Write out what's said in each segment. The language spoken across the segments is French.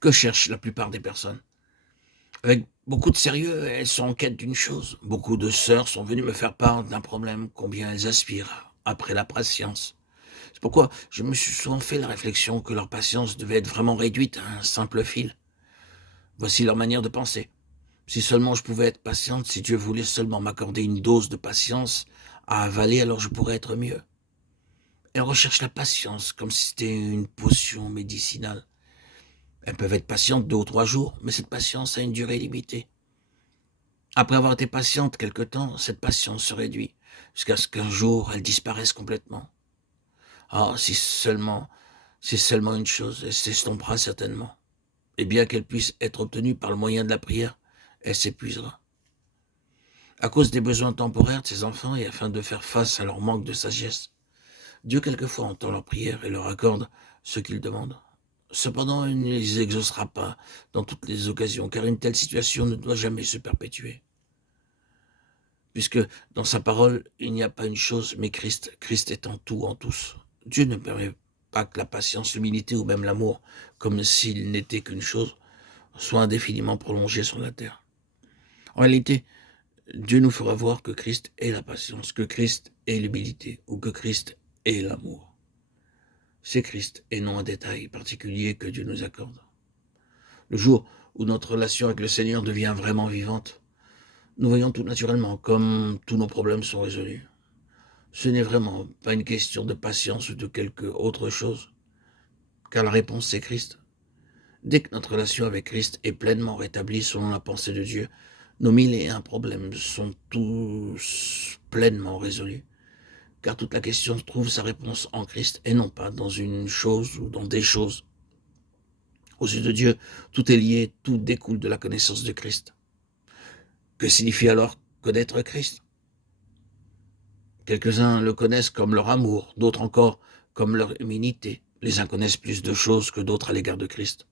Que cherchent la plupart des personnes? Avec beaucoup de sérieux, elles sont en quête d'une chose. Beaucoup de sœurs sont venues me faire part d'un problème, combien elles aspirent après la patience. C'est pourquoi je me suis souvent fait la réflexion que leur patience devait être vraiment réduite à un simple fil. Voici leur manière de penser. Si seulement je pouvais être patiente, si Dieu voulait seulement m'accorder une dose de patience à avaler, alors je pourrais être mieux. Elles recherchent la patience comme si c'était une potion médicinale. Elles peuvent être patientes 2 ou 3 jours, mais cette patience a une durée limitée. Après avoir été patiente quelque temps, cette patience se réduit, jusqu'à ce qu'un jour elle disparaisse complètement. Ah, si seulement, c'est seulement une chose, elle s'estompera certainement. Et bien qu'elle puisse être obtenue par le moyen de la prière, elle s'épuisera. À cause des besoins temporaires de ses enfants et afin de faire face à leur manque de sagesse, Dieu quelquefois entend leurs prières et leur accorde ce qu'ils demandent. Cependant, il ne les exaucera pas dans toutes les occasions, car une telle situation ne doit jamais se perpétuer. Puisque dans sa parole, il n'y a pas une chose, mais Christ. Christ est en tout, en tous. Dieu ne permet pas que la patience, l'humilité ou même l'amour, comme s'il n'était qu'une chose, soit indéfiniment prolongés sur la terre. En réalité, Dieu nous fera voir que Christ est la patience, que Christ est l'humilité, ou que Christ est l'amour. C'est Christ et non un détail particulier que Dieu nous accorde. Le jour où notre relation avec le Seigneur devient vraiment vivante, nous voyons tout naturellement comme tous nos problèmes sont résolus. Ce n'est vraiment pas une question de patience ou de quelque autre chose, car la réponse c'est Christ. Dès que notre relation avec Christ est pleinement rétablie selon la pensée de Dieu, nos 1001 problèmes sont tous pleinement résolus, car toute la question trouve sa réponse en Christ et non pas dans une chose ou dans des choses. Aux yeux de Dieu, tout est lié, tout découle de la connaissance de Christ. Que signifie alors connaître Christ? Quelques-uns le connaissent comme leur amour, d'autres encore comme leur humilité. Les uns connaissent plus de choses que d'autres à l'égard de Christ.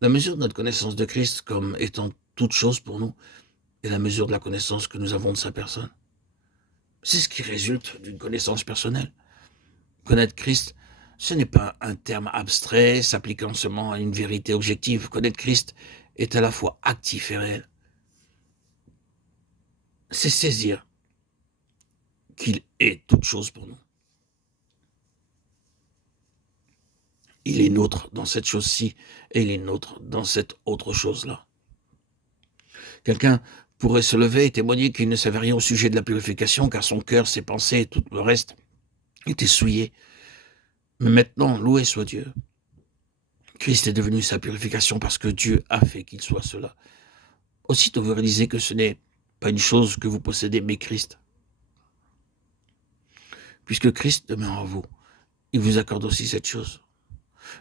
La mesure de notre connaissance de Christ comme étant toute chose pour nous est la mesure de la connaissance que nous avons de sa personne. C'est ce qui résulte d'une connaissance personnelle. Connaître Christ, ce n'est pas un terme abstrait s'appliquant seulement à une vérité objective. Connaître Christ est à la fois actif et réel. C'est saisir qu'il est toute chose pour nous. Il est nôtre dans cette chose-ci et il est nôtre dans cette autre chose-là. Quelqu'un pourrait se lever et témoigner qu'il ne savait rien au sujet de la purification car son cœur, ses pensées et tout le reste étaient souillés. Mais maintenant, loué soit Dieu. Christ est devenu sa purification parce que Dieu a fait qu'il soit cela. Aussitôt vous réalisez que ce n'est pas une chose que vous possédez, mais Christ. Puisque Christ demeure en vous, il vous accorde aussi cette chose.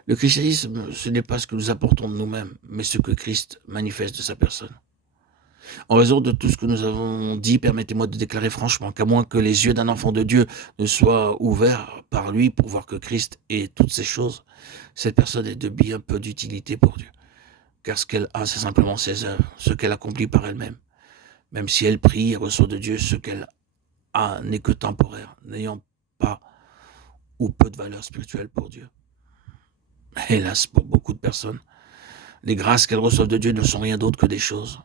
Le christianisme, ce n'est pas ce que nous apportons de nous-mêmes, mais ce que Christ manifeste de sa personne. En raison de tout ce que nous avons dit, permettez-moi de déclarer franchement qu'à moins que les yeux d'un enfant de Dieu ne soient ouverts par lui pour voir que Christ est toutes ces choses, cette personne est de bien peu d'utilité pour Dieu. Car ce qu'elle a, c'est simplement ses œuvres, ce qu'elle accomplit par elle-même. Même si elle prie et reçoit de Dieu, ce qu'elle a n'est que temporaire, n'ayant pas ou peu de valeur spirituelle pour Dieu. Hélas, pour beaucoup de personnes, les grâces qu'elles reçoivent de Dieu ne sont rien d'autre que des choses.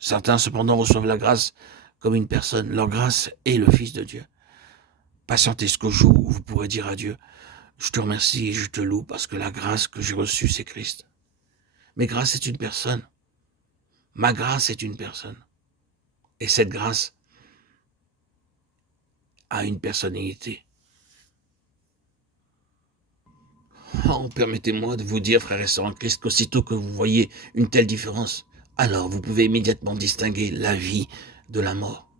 Certains, cependant, reçoivent la grâce comme une personne. Leur grâce est le Fils de Dieu. Patientez jusqu'au jour où vous pourrez dire à Dieu, je te remercie et je te loue parce que la grâce que j'ai reçue, c'est Christ. Mais grâce est une personne. Ma grâce est une personne. Et cette grâce a une personnalité. Oh, permettez-moi de vous dire, frères et sœurs en Christ, qu'aussitôt que vous voyez une telle différence, alors vous pouvez immédiatement distinguer la vie de la mort.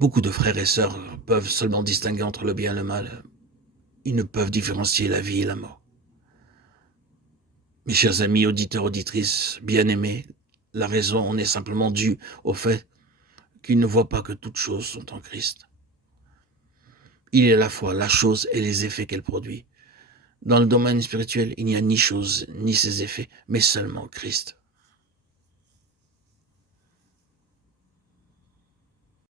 Beaucoup de frères et sœurs peuvent seulement distinguer entre le bien et le mal. Ils ne peuvent différencier la vie et la mort. Mes chers amis, auditeurs, auditrices, bien-aimés, la raison en est simplement due au fait qu'ils ne voient pas que toutes choses sont en Christ. Il est à la fois la chose et les effets qu'elle produit. Dans le domaine spirituel, il n'y a ni chose ni ses effets, mais seulement Christ.